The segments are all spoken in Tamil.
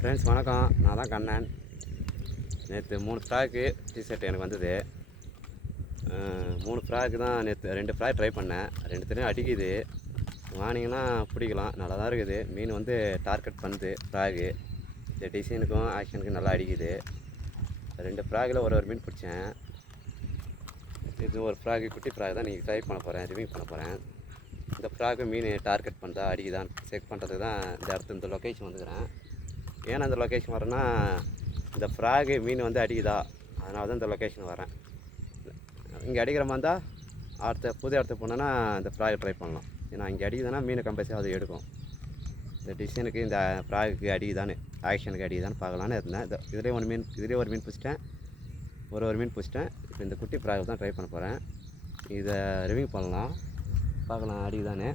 ஃப்ரெண்ட்ஸ் வணக்கம், நான் தான் கண்ணன். நேற்று 3 ஃப்ராக்கு டிஷர்ட் எனக்கு வந்தது. 3 ஃப்ராக்கு தான் நேற்று 2 ஃப்ராக் ட்ரை பண்ணேன். 2த்துலேயும் அடிக்குது. வாங்கினீங்கன்னா பிடிக்கலாம், நல்லா தான் இருக்குது. மீன் வந்து டார்கெட் பண்ணுது ஃப்ராகு. இந்த டிசைனுக்கும் ஆக்ஷனுக்கும் நல்லா அடிக்குது. 2 ஃப்ராகில் ஒரு மீன் பிடிச்சேன். இது ஒரு ஃப்ராகு, குட்டி ஃப்ராக் தான். நீங்கள் ட்ரை பண்ண போகிறேன், ரிவ்யூ பண்ண போகிறேன். இந்த ஃப்ராகு மீன் டார்கெட் பண்ணுறதா அடிக்குதான் செக் பண்ணுறதுக்கு தான் இந்த லொக்கேஷன் வந்துக்கிறேன். ஏன்னா இந்த லொக்கேஷன் வரேன்னா, இந்த ஃப்ராகு மீன் வந்து அடிக்குதா, அதனால தான் இந்த லொக்கேஷன் வரேன். இங்கே அடிக்கிற மாதிரி தான் புது இடத்துக்கு போனோன்னா இந்த ஃப்ராக் ட்ரை பண்ணலாம். ஏன்னா இங்கே அடிக்குதுன்னா மீனை கம்பல்சரி அது எடுக்கும். இந்த டிசைனுக்கு இந்த ஃப்ராகுக்கு அடிக்குதான்னு, ஆக்ஷனுக்கு அடிக்குதான்னு பார்க்கலான்னு இருந்தேன். இதிலே ஒரு மீன் பிடிச்சிட்டேன், ஒரு மீன் பிடிச்சிட்டேன். இப்போ இந்த குட்டி ஃப்ராக் தான் ட்ரை பண்ண போகிறேன். இதை ரிவ்யூ பண்ணலாம், பார்க்கலாம் அடிக்குதான்னு.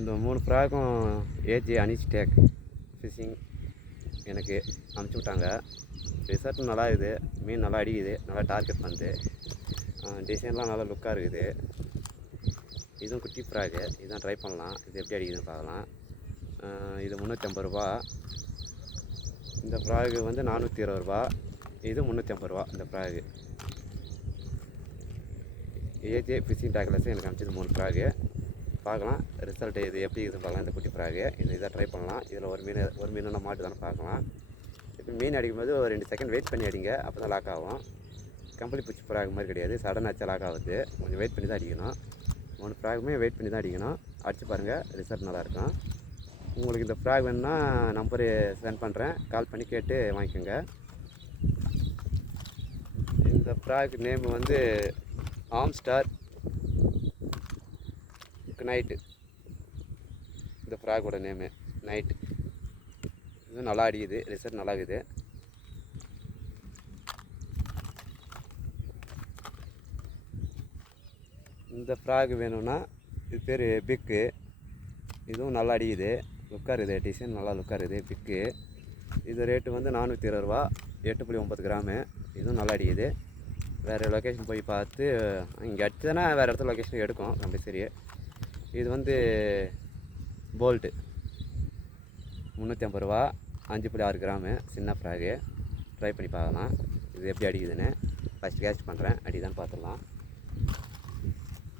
இந்த 3 ஃப்ராக்கும் ஏஜி அனிஸ்டேக் ஃபிஷிங் எனக்கு அனுப்பிச்சி விட்டாங்க. ரிசல்ட் நல்லா இருக்குது, மீன் நல்லா அடிக்குது, நல்லா டார்கெட் பண்ணுது. டிசைன்லாம் நல்லா லுக்காக இருக்குது. இதுவும் குட்டி ஃப்ராகு, இதுதான் ட்ரை பண்ணலாம். இது எப்படி அடிக்குதுன்னு பார்க்கலாம். இது 350 ரூபா. இந்த ஃப்ராகு வந்து 420 ரூபா. இது 350 ரூபா. இந்த ஃப்ராகு ஏஜே ஃபிஷிங் டேக்லஸ் எனக்கு அனுப்பிச்சது 3 ஃப்ராகு. பார்க்கலாம் ரிசல்ட்டு இது எப்படி இருக்குதுன்னு பார்க்கலாம். இந்த குட்டி ஃப்ராகு இதை ட்ரை பண்ணலாம். இதில் ஒரு மீன் மாட்டு தானே பார்க்கலாம். இப்போ மீன் அடிக்கும்போது ஒரு 2 செகண்ட் வெயிட் பண்ணி அடிங்க, அப்போ தான் லாக் ஆகும். கம்பளி பூச்சி ஃப்ராக் மாதிரி கிடையாது, சடன் அடிச்சா லாக் ஆகுது. கொஞ்சம் வெயிட் பண்ணி தான் அடிக்கணும். 3 ஃப்ராகுமே வெயிட் பண்ணி தான் அடிக்கணும். அடித்து பாருங்கள், ரிசல்ட் நல்லாயிருக்கும். உங்களுக்கு இந்த ஃப்ராக் வேணுன்னா நம்பரு சென்ட் பண்ணுறேன், கால் பண்ணி கேட்டு வாங்கிக்கோங்க. இந்த ஃப்ராக் நேம் வந்து ஆம்ஸ்டார் நைட்டு. இந்த ஃப்ராகோட நேமு நைட்டு. இது நல்லா அடிக்குது, ரிசல்ட் நல்லா இருக்குது. இந்த ஃப்ராக் வேணும்னா இது பேர் பிக்கு. இதுவும் நல்லா அடிக்குது, லுக்காக இருக்குது. டிசைன் நல்லா லுக்காக இருக்குது. பிக்கு இது ரேட்டு வந்து 420 ரூபா, 8.9 கிராமு. இதுவும் நல்லா அடிக்குது. வேறு லொக்கேஷன் போய் பார்த்து இங்கே அடிச்சதுன்னா வேறு இடத்துல லொக்கேஷன் எடுக்கும் கம்பல்சரி. இது வந்து போல்ட்டு 350 ரூபா, 5.6 கிராமு. சின்ன ஃப்ராகு ட்ரை பண்ணி பார்க்கலாம் இது எப்படி அடிக்குதுன்னு. ஃபஸ்ட் கேட்ச் பண்ணுறேன், அடிதான் பார்த்துடலாம்,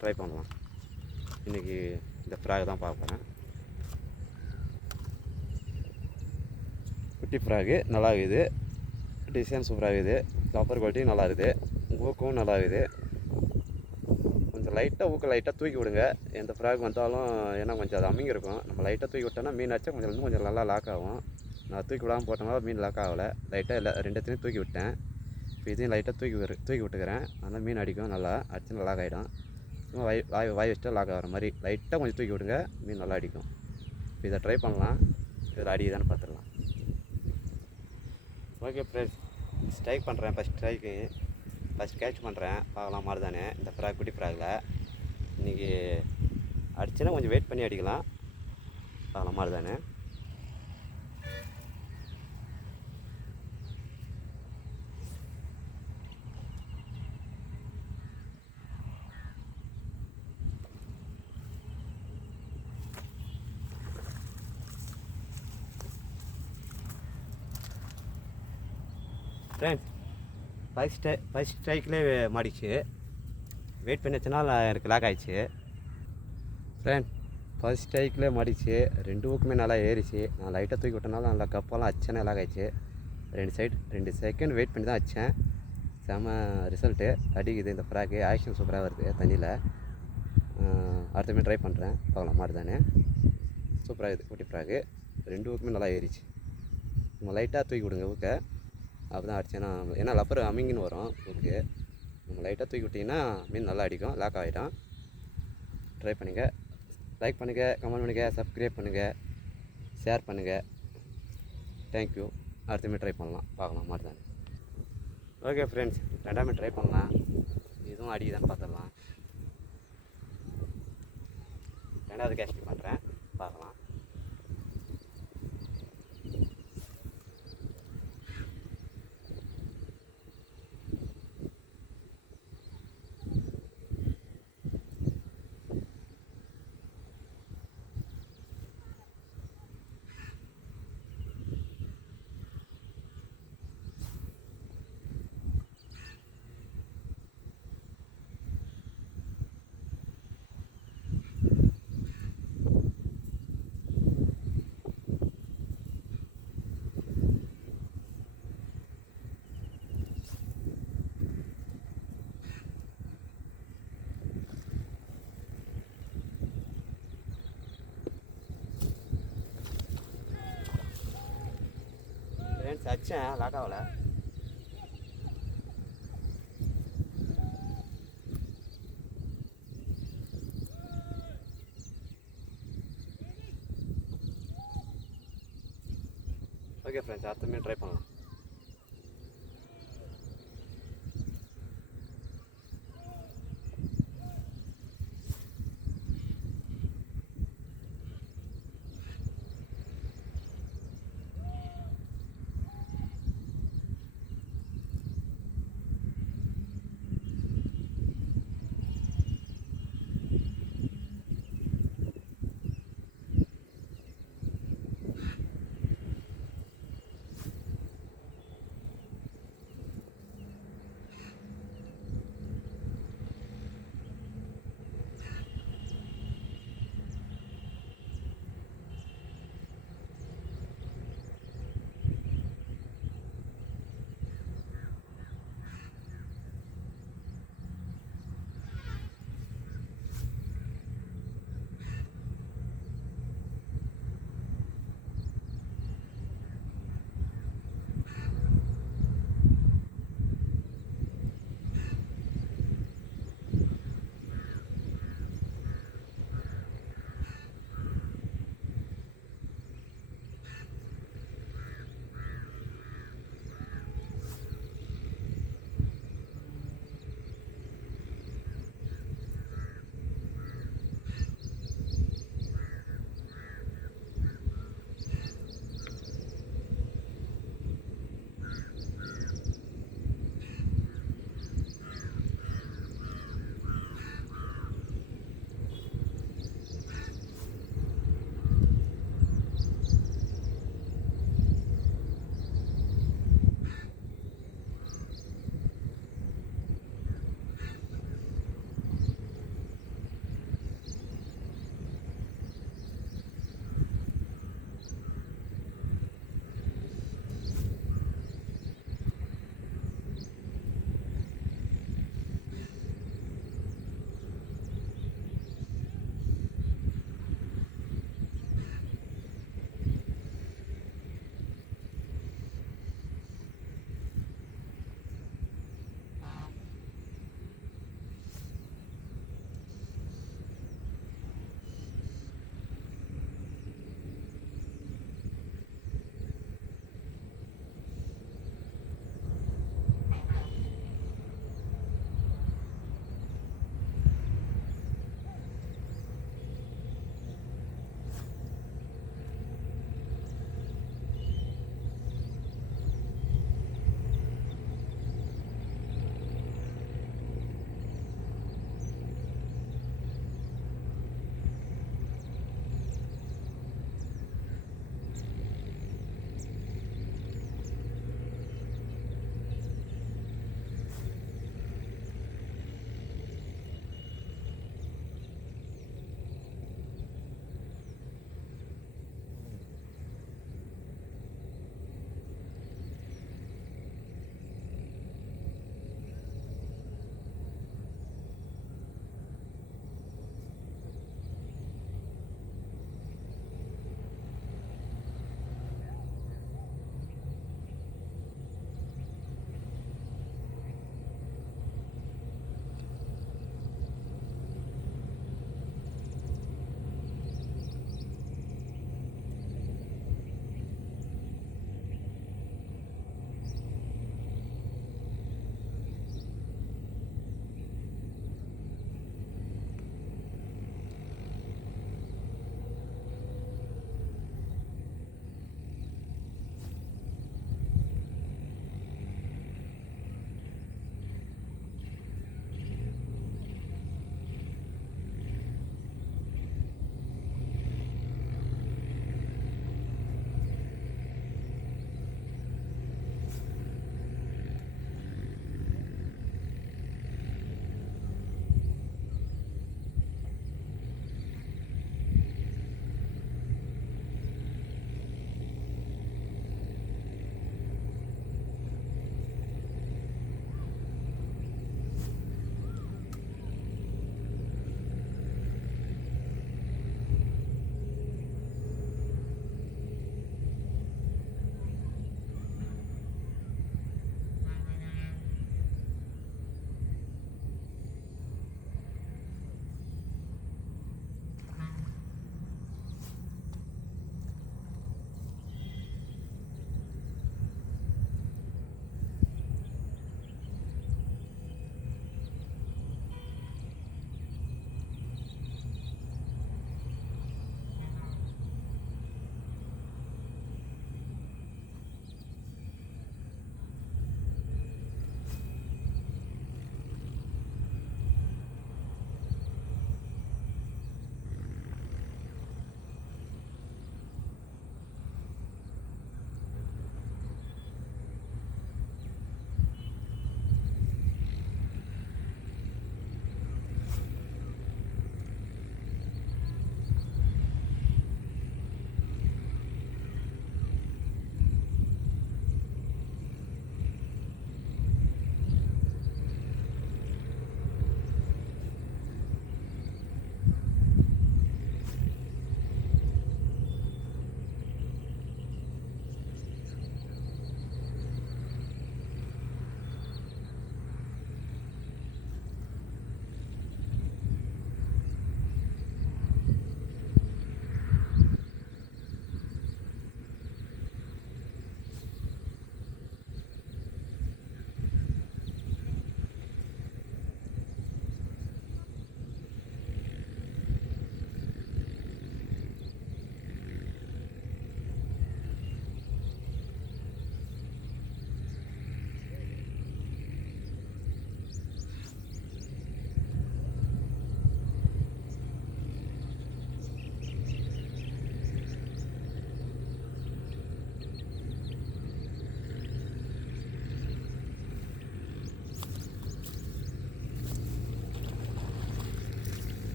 ட்ரை பண்ணலாம். இன்றைக்கி இந்த ஃப்ராக் தான் பார்க்க போகிறேன். குட்டி ஃப்ராகு நல்லா இருக்குது, டிசைன் சூப்பராக இருக்குது, காப்பர் குவாலிட்டி நல்லா இருக்குது, ஊக்கும் நல்லா இருக்குது. கொஞ்சம் லைட்டாக தூக்கி விடுங்க எந்த ஃப்ராக் வந்தாலும். ஏன்னா கொஞ்சம் அது அமிங்க இருக்கும். நம்ம லைட்டாக தூக்கி விட்டோன்னா மீன் அடிச்சா கொஞ்சம் நல்லா லாக் ஆகும். நான் தூக்கி விடாமல் போட்டனால மீன் லாக் ஆகலை. லைட்டாக இல்லை, 2த்தையும் தூக்கி விட்டேன். இப்போ இதையும் லைட்டாக தூக்கி விட்டுக்கிறேன். அதனால் மீன் அடிக்கும், நல்லா அடிச்சு நல்லா லாக் ஆகிடும். சும்மா வாய் வச்சுட்டா லாக் ஆகிற மாதிரி லைட்டாக கொஞ்சம் தூக்கி விடுங்க, மீன் நல்லா அடிக்கும். இப்போ இதை ட்ரை பண்ணலாம், இதில் அடிக்குதான்னு பார்த்துடலாம். ஓகே ஃப்ரெண்ட்ஸ், ஸ்ட்ரைக் பண்ணுறேன். ஃபஸ்ட் கேட்ச் பண்ணுறேன், பார்க்கலாம் மாதிரி தானே. இந்த ஃப்ராக் குட்டி ஃப்ராகில் இன்றைக்கி அடிச்சுன்னா கொஞ்சம் வெயிட் பண்ணி அடிக்கலாம், பார்க்கலாம் மாதிரி தானே. ஃப்ரெண்ட்ஸ் ஃபஸ்ட் ஸ்ட்ரைக்லேயே மாடிச்சு. வெயிட் பண்ணி வச்சனால எனக்கு லாக் ஆகிடுச்சு. ஃப்ரெண்ட் ஃபஸ்ட் ஸ்ட்ரைக்லேயே மாடிச்சு, 2 ஊக்குமே நல்லா ஏறிச்சு. நான் லைட்டாக தூக்கி விட்டனால நல்லா கப்பெல்லாம் அச்சனே லாக் ஆகிடுச்சு. 2 செகண்ட் வெயிட் பண்ணி தான் அடித்தேன். செம ரிசல்ட்டு அடிக்குது. இந்த ஃப்ராக்கு ஆக்ஷன் சூப்பராக வருது தண்ணியில். அடுத்தமே ட்ரை பண்ணுறேன், பார்க்கலாம் மாதிரி தானே. சூப்பராக இருக்குது குட்டி ஃப்ராக்கு. 2 ஊக்குமே நல்லா ஏறிச்சு. நம்ம லைட்டாக தூக்கி விடுங்க ஊக்க, அப்போ தான் அடிச்சேன்னா. ஏன்னா லப்பர் அமிங்கின்னு வரும் ஊக்கு. நம்ம லைட்டாக தூக்கி விட்டிங்கன்னா மீன் நல்லா அடிக்கும், லாக் ஆகிடும். ட்ரை பண்ணுங்கள், லைக் பண்ணுங்கள், கமெண்ட் பண்ணுங்கள், சப்ஸ்கிரைப் பண்ணுங்கள், ஷேர் பண்ணுங்கள். தேங்க்யூ. அடுத்தமே ட்ரை பண்ணலாம், பார்க்கலாம் மாதிரி தானே. ஓகே ஃப்ரெண்ட்ஸ், 2மே ட்ரை பண்ணலாம். இதுவும் அடிக்குதான்னு பார்த்துடலாம். 2வது கேஸ்டிங் பண்ணுறேன், பார்க்கலாம். ஃப்ரெண்ட்ஸ் அடித்தேன் லாக் ஆகலை. ஓகே ஃப்ரெண்ட்ஸ், அடுத்த மீன் ட்ரை பண்ணலாம்.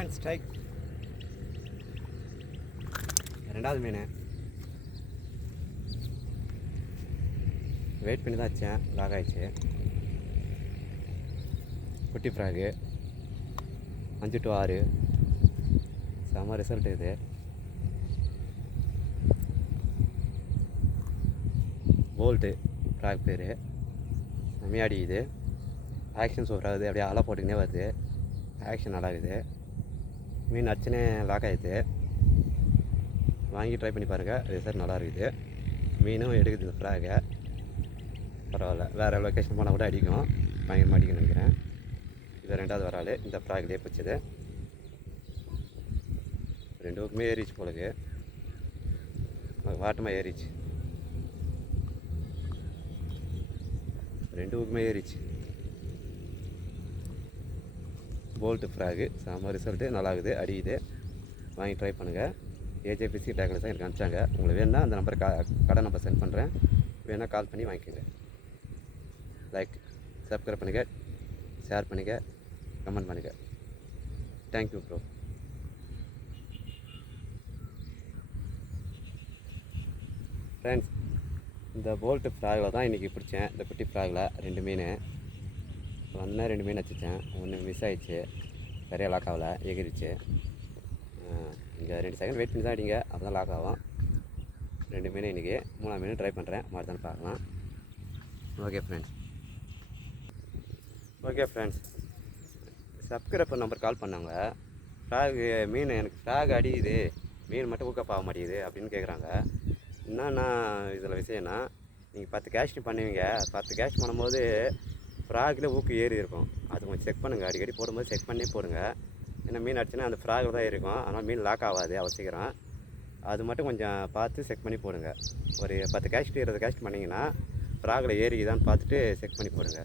ஃப்ரெண்ட்ஸ் ஸ்ட்ரைக் ரெண்டாவது மீன் வெயிட் பண்ணி தான் வச்சேன், லாக் ஆகிடுச்சு. குட்டி ஃப்ராகு 5 to 6 செம்ம ரிசல்ட் இது. போல்ட்டு ஃப்ராக் பேர். செம்மையாடி இது. ஆக்ஷன் சூப்பராகுது, அப்படியே அலை போட்டுக்கினே வருது. ஆக்ஷன் நல்லா இருக்குது. மீன் அடிச்சுனே லாக் ஆகிடுது. வாங்கி ட்ரை பண்ணி பாருங்கள், ரிசல்ட் நல்லா இருக்குது. மீனும் எடுக்குது இந்த ஃப்ராகை, பரவாயில்ல. வேறு லொக்கேஷன் போனால் கூட அடிக்கும், பயங்கரமாக அடிக்கும்னு நினைக்கிறேன். இது ரெண்டாவது வரால் இந்த ஃப்ராக்லேயே பிடிச்சது. 2 ஊக்குமே ஏறிச்சு போலக்கு, வாட்டமாக ஏறிச்சு. 2 ஊக்குமே ஏறிச்சு. போல்ட்டு ஃப்ராகு செம்ம ரிசல்ட்டு, நல்லாகுது, அடிக்குது. வாங்கி ட்ரை பண்ணுங்கள். ஏஜேபிசி டேக்லஸ் தான் எனக்கு அனுப்பிச்சாங்க. உங்களுக்கு வேணுன்னா அந்த நம்பருக்கு கடை நம்பர் சென்ட் பண்ணுறேன், வேணால் கால் பண்ணி வாங்கிக்கோங்க. லைக் சப்ஸ்கிரைப் பண்ணுங்கள், ஷேர் பண்ணுங்கள், கமெண்ட் பண்ணுங்கள். Thank you bro. ஃப்ரெண்ட்ஸ், இந்த போல்ட்டு ஃப்ராகில் தான் இன்றைக்கி பிடிச்சேன். இந்த குட்டி ஃப்ராகில் 2 மீன் வந்தேன். 2 மீன் வச்சுச்சேன். 1 மிஸ் ஆகிடுச்சு, சரியாக லாக் ஆகலை, எகிரிச்சு. இங்கே 2 செகண்ட் வெயிட் பண்ணி தான் அடிங்க, அப்போ தான் லாக் ஆகும். 2 மீன் இன்றைக்கி. 3ஆம் மீன் ட்ரை பண்ணுறேன், மாதிரி பார்க்கலாம். Okay friends, subscriber number call பண்ணாங்க. ஃப்ராகு மீன் எனக்கு ஃப்ராக் அடிக்குது, மீன் மட்டும் ஊக்கப் ஆக மாட்டேங்குது அப்படின்னு கேட்குறாங்க. என்னன்னா இதில் விஷயம்னா, நீங்கள் 10 கேஸ்ட் பண்ணுவீங்க, 10 கேஸ்ட் பண்ணும்போது ஃப்ராகில் ஊக்கு ஏறி இருக்கும். அது கொஞ்சம் செக் பண்ணுங்கள், அடிக்கடி போடும்போது செக் பண்ணி போடுங்க. ஏன்னா மீன் அடிச்சுன்னா அந்த ஃப்ராகில் தான் இருக்கும், ஆனால் மீன் லாக் ஆகாது அவ்வளோ சீக்கிரம். அது மட்டும் கொஞ்சம் பார்த்து செக் பண்ணி போடுங்க. ஒரு 10 கேஸ்ட் 20 கேஸ்ட் பண்ணிங்கன்னா ஃப்ராகில் ஏறிக்குதான்னு பார்த்துட்டு செக் பண்ணி போடுங்க.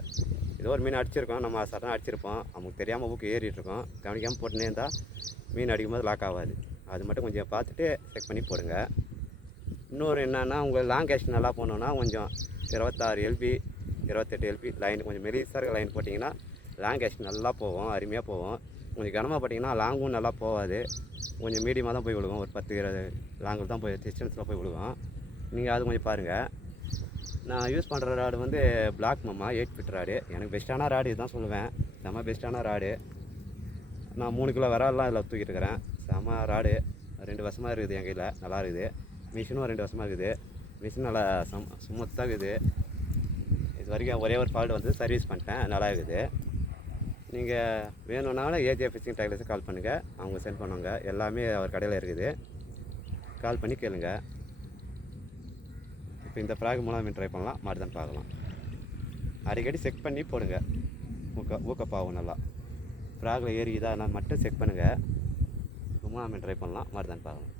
ஏதோ ஒரு மீன் அடிச்சிருக்கோம், நம்ம சடனாக அடிச்சிருப்போம், நமக்கு தெரியாமல் ஊக்கு ஏறிட்டுருக்கோம், கவனிக்காமல் போட்டுனே இருந்தால் மீன் அடிக்கும்போது லாக் ஆகாது. அது மட்டும் கொஞ்சம் பார்த்துட்டு செக் பண்ணி போடுங்க. இன்னொரு என்னென்னா, உங்கள் லாங் கேஸ்ட் நல்லா போகணுன்னா கொஞ்சம் 26 LB 28 LB லைன் கொஞ்சம் மெலிசாக லைன் போட்டிங்கன்னா லாங் கேஸ்ட் நல்லா போகும், அருமையாக போகும். கொஞ்சம் கனமாக போட்டிங்கன்னா லாங்கும் நல்லா போகாது, கொஞ்சம் மீடியமாக தான் போய் விழுகும். ஒரு 10-20 லாங்கில் தான் போய் டிஸ்டன்ஸில் போய் விழுகும். நீங்கள் அது கொஞ்சம் பாருங்கள். நான் யூஸ் பண்ணுற ராடு வந்து பிளாக் மம்மா 8 feet ராடு. எனக்கு பெஸ்ட்டான ராடு இதுதான் சொல்லுவேன், செம்ம பெஸ்ட்டான ராடு. நான் 3 கிலோ விரால்லாம் இதில் தூக்கிட்டு இருக்கிறேன். செம்ம ராடு, 2 வருஷமாக இருக்குது என் கையில், நல்லா இருக்குது. மிஷினும் 2 வருஷமாக இருக்குது. மிஷின் நல்லா சுமத்தாக இருக்குது. இது வரைக்கும் ஒரே ஒரு ஃபால்ட் வந்து சர்வீஸ் பண்ணிட்டேன், நல்லா இருக்குது. நீங்கள் வேணும்னாலும் ஏஜே ஃபிஷிங் டேக்லஸுக்கு கால் பண்ணுங்கள், அவங்க சென்ட் பண்ணுவாங்க. எல்லாமே அவர் கடையில் இருக்குது, கால் பண்ணி கேளுங்க. இப்போ இந்த ஃப்ராக் 3ஆம் மீன் ட்ரை பண்ணலாம், மாதிரி பார்க்கலாம். அடிக்கடி செக் பண்ணி போடுங்க, ஊக்கப்பாகும் நல்லா. ஃப்ராகில் ஏறிக்குதா நான் மட்டும் செக் பண்ணுங்கள். 3ஆம் மீன் ட்ரை பண்ணலாம், மாதிரி பார்க்கலாம்.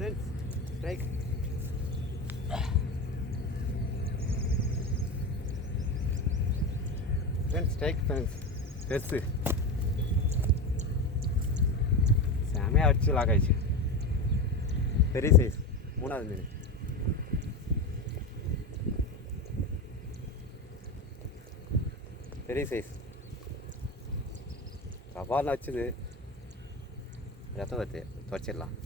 Friends strike. Friends strike friends பெருசு செமையாக அடிச்சு லாக் ஆயிடுச்சு. பெரிய சைஸ் 3வது மீன். பெரிய சைஸ் சவால் வச்சுது. ரத்தம் வருது, துவைச்சிடலாம்.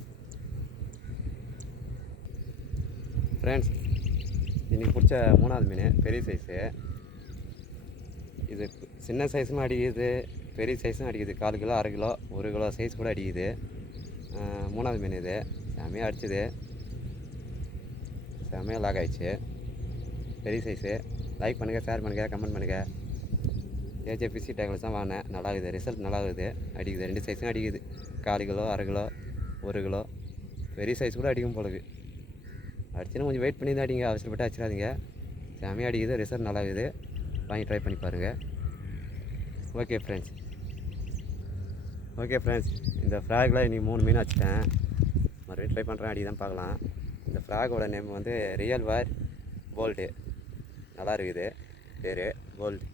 ஃப்ரெண்ட்ஸ் இன்றைக்கி பிடிச்ச 3வது மீன் பெரிய சைஸு. இது சின்ன சைஸும் அடிக்குது, பெரிய சைஸும் அடிக்குது. 4 கிலோ 1/2 கிலோ 1 கிலோ சைஸ் கூட அடிக்குது. 3வது மீன் இது செமையாக அடிச்சுது. செமையாக லாக் ஆகிடுச்சு. பெரிய சைஸு. லைக் பண்ணுங்கள், ஷேர் பண்ணுங்கள், கமெண்ட் பண்ணுங்கள். ஏஜேபிசி டேக்லஸ் தான் வாங்கினேன். நல்லா இருக்குது, ரிசல்ட் நல்லா இருக்குது. அடிக்குது, 2 சைஸும் அடிக்குது. 4 கிலோ 1/2 கிலோ 1 கிலோ பெரிய சைஸ் கூட அடிக்கும் போலக்கு. அடிச்சுன்னா கொஞ்சம் வெயிட் பண்ணி தான் அடிங்க, அவசரப்பட்டு அடிச்சிடாதீங்க. செமையாக அடிக்குது, ரிசல்ட் நல்லா இருக்குது. வாங்கி ட்ரை பண்ணி பாருங்கள். ஓகே ஃப்ரெண்ட்ஸ், இந்த ஃப்ராகில் இன்றைக்கி 3 மீன் வச்சுட்டேன். மறுபடியும் ட்ரை பண்ணுறேன், அடி தான் பார்க்கலாம். இந்த ஃப்ராகோட நேம் வந்து ரியல் வார் கோல்டு. நல்லா இருக்குது பேர், கோல்டு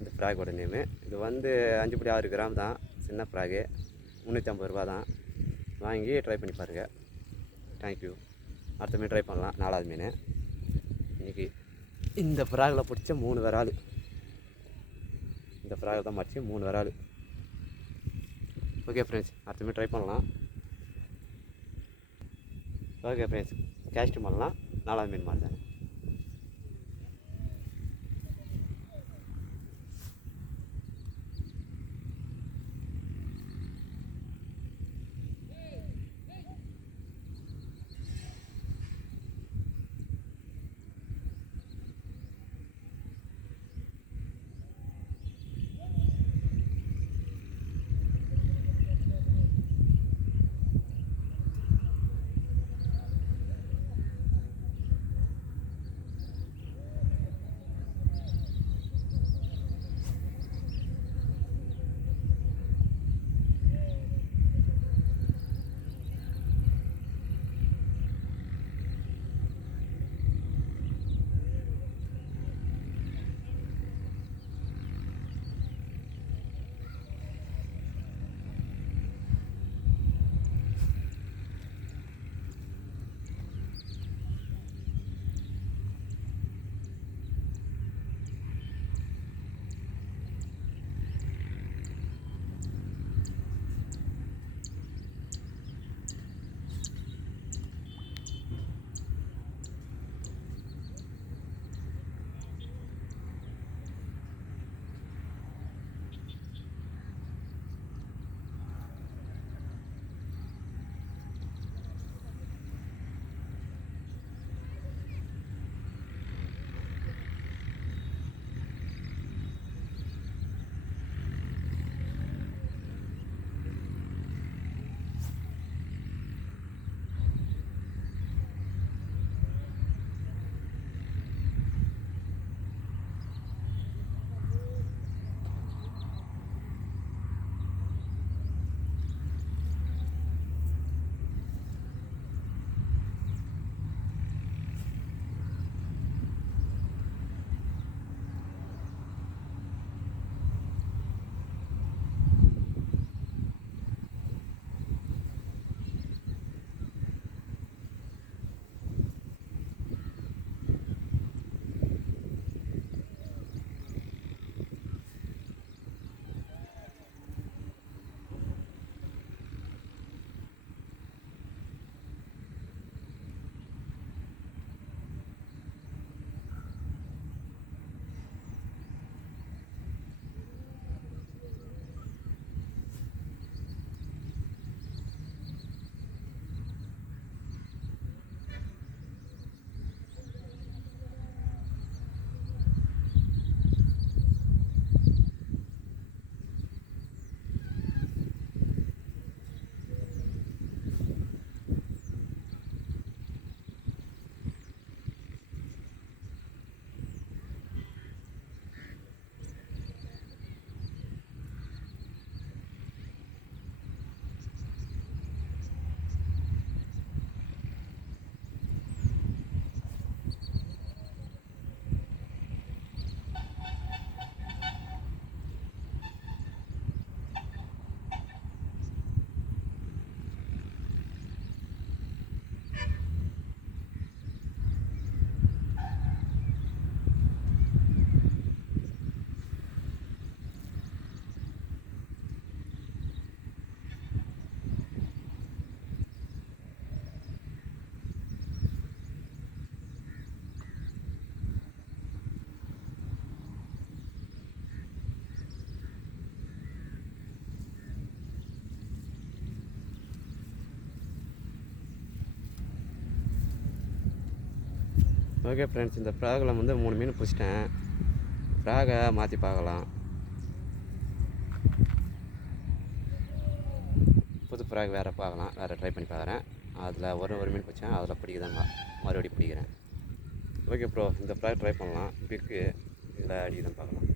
இந்த ஃப்ராகோட நேமு. இது வந்து 5.6 கிராம் தான். சின்ன ஃப்ராகு 350 ரூபா தான். வாங்கி ட்ரை பண்ணி பாருங்கள். தேங்க்யூ. அடுத்த மீன் ட்ரை பண்ணலாம். 4வது மீன். இன்றைக்கி இந்த ஃப்ராகில் பிடிச்ச 3 விரால். இந்த ஃப்ராகில் தான் மடிச்சு 3 விரால். ஓகே ஃப்ரெண்ட்ஸ், அடுத்த மீன் ட்ரை பண்ணலாம். ஓகே ஃப்ரெண்ட்ஸ், கேஸ்ட் பண்ணலாம். 4வது மீன் மாதிரி தானே. ஓகே ஃப்ரெண்ட்ஸ், இந்த ஃப்ராகில் வந்து 3 மீன் பிடிச்சிட்டேன். ஃப்ராகை மாற்றி பார்க்கலாம். புது ஃப்ராக் வேறு பார்க்கலாம், வேறு ட்ரை பண்ணி பார்க்குறேன். அதில் ஒரு மீன் பிடிச்சேன், அதில் பிடிக்குதாங்க மறுபடியும் பிடிக்கிறேன். ஓகே ப்ரோ, இந்த ஃப்ராக் ட்ரை பண்ணலாம். பிக்கு இதில் அடிக்குதுன்னு பார்க்கலாம்.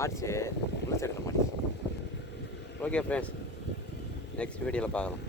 மாடிச்சு உள்ள சைடில் மாடிச்சு. ஓகே ஃப்ரெண்ட்ஸ், நெக்ஸ்ட் வீடியோவில் பார்க்கலாம்.